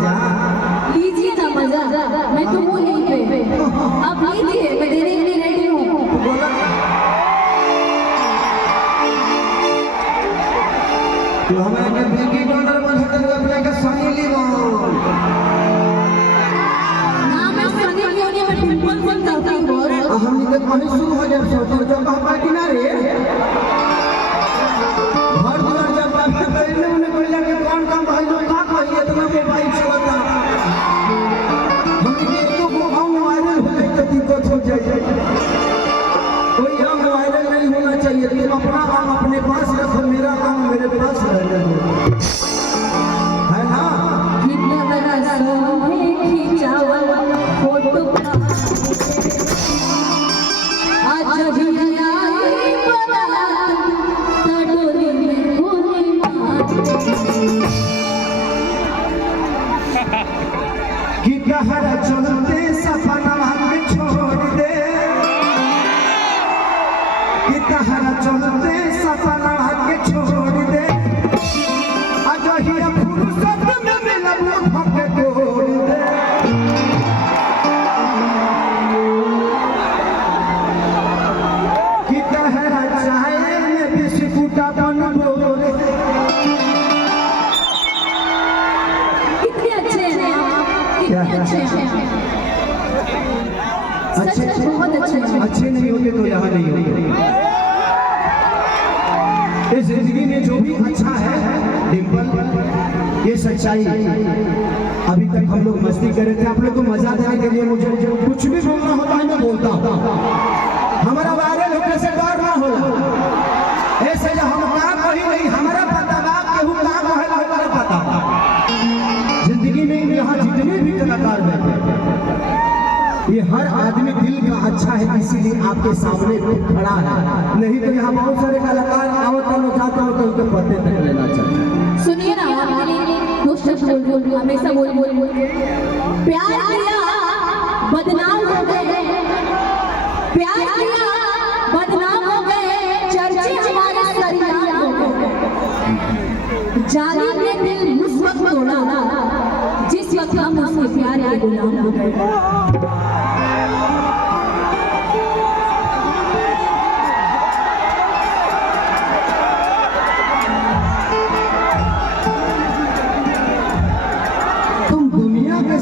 लीजिए ना मजा, मैं तो वो यहीं पे आप लीजिए, मैं देने के लिए रेडी हूँ। तो हमारे बेटी डॉलर बोल सकते हैं अपने का सनी लीवन ना मैं सनी लीवन या मैं टिम्पल बन जाता हूँ बॉस। हमने तो कहीं शुरू हो जाए सोचो जब बाबा किनारे हर बार जब बाबा कहने उन्हें कोई लगे कौन काम भाई लोग का कहिए तो मैं बाइक चलाता हमने तो को हम वायरल हो गए तो दिक्कत हो जाए कोई हम वायरल नहीं होना चाहिए तुम अपना काम अपने पास रखो मेरा काम मेरे पास रहने दो है ना कितना बड़ा सोने खिंचावा फोटो आज भी आई बारात तड़ोरी में होने मार कि कहरा चलते सपना के छोड़ दे कि कहरा चलते सपना के छोड़ दे अजहिया फुर्सत में मिलब भके तोड़ दे कि कहरा चाहे में बिस्कुट बन बोल कितने अच्छे हैं आप, कितने अच्छे हैं सच में बहुत अच्छे हैं। अच्छे नहीं होते तो यहाँ नहीं होते इस जिंदगी में जो भी अच्छा है डिम्पल ये सच्चाई अभी तक हम लोग मस्ती कर रहे थे आप लोग को मजा देने के लिए मुझे जो कुछ भी बोलना होता है मैं बोलता हूँ हमारा वायरल होने से डर ना हो ऐसे जो हम काम कहीं नहीं हमारा पता बात केहू काम है हमारा पता जिंदगी में यहाँ जितने भी कलाकार बैठे ये हर आदमी दिल का अच्छा है इसीलिए आपके सामने खड़ा है नहीं तो यहाँ बहुत सारे कलाकार आवता लो जाता हो तो उनके पते तक लेना चाहिए सुनिए ना आप दो शब्द बोल हमेशा बोल प्यार किया बदनाम हो गए प्यार किया बदनाम हो गए चर्चे हमारे सरियाम हो गए जालिम ने दिल उस वक्त तोड़ा जिस वक्त हम उसके प्यार के गुलाम हो गए।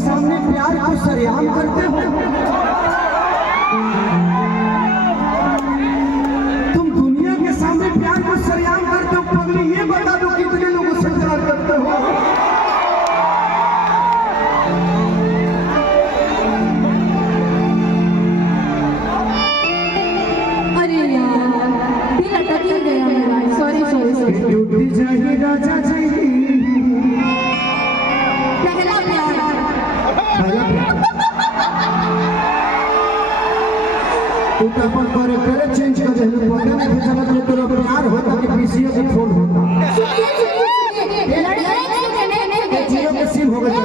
सामने प्यार को सरेआम करते हो तुम दुनिया के सामने प्यार को सरेआम करते हो पगली ये बता दो कितने लोगों से प्यार करते हो अरे यार दिल अटक ही गया मेरा सॉरी ड्यूटी जाइए राजा जी तू अपन करे चेंज कर दे पता नहीं कि चला तो तेरा प्यार होता कि पीसीओ से फोन होता जियो के सिम हो गया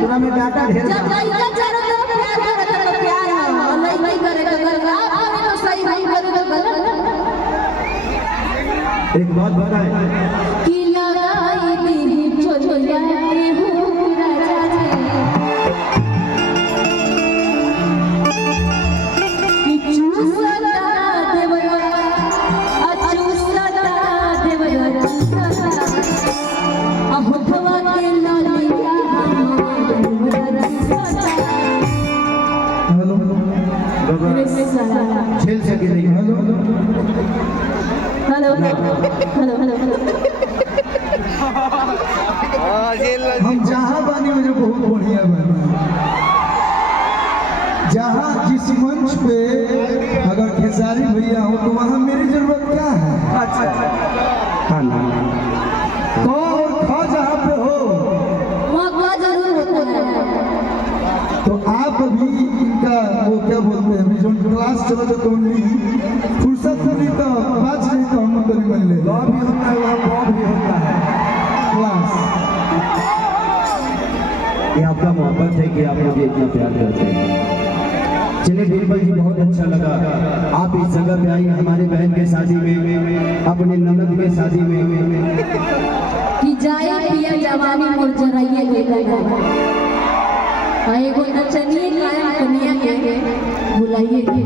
तोरा में डाटा ढेर जब लइका चारों तरफ प्यार करे तो प्यार है और नहीं करे तो गलत आप तो सही नहीं करे तो गलत एक बात बताए कि लगाई दी छोड़ियाते हूं राजा जी खेल सके नहीं हेलो हम जहाँ बनी मुझे बहुत बढ़िया बना भैया हो तो वहाँ मेरी जरूरत क्या है? अच्छा खाना तो और खा जहाँ पे हो वहाँ जरूर होता है। तो आप अभी इनका वो क्या बोलते हैं, अभी जो क्लास चला तो ओनली फुर्सत मिली तो बात नहीं तो हम तो नहीं मिल ले लॉ भी होता है वहाँ लॉ भी होता है। क्लास। ये आपका मोहब्बत है कि आप मुझे इतना प्यार करते हैं। चलिए डिम्पल जी बहुत अच्छा लगा आप इस जगह पे आई हमारे बहन के शादी में, अपने ननद के शादी में। कि जाए पिया जवानी मोर जराइए गई एगो नचनिए कायम कनिया के बुलाइए के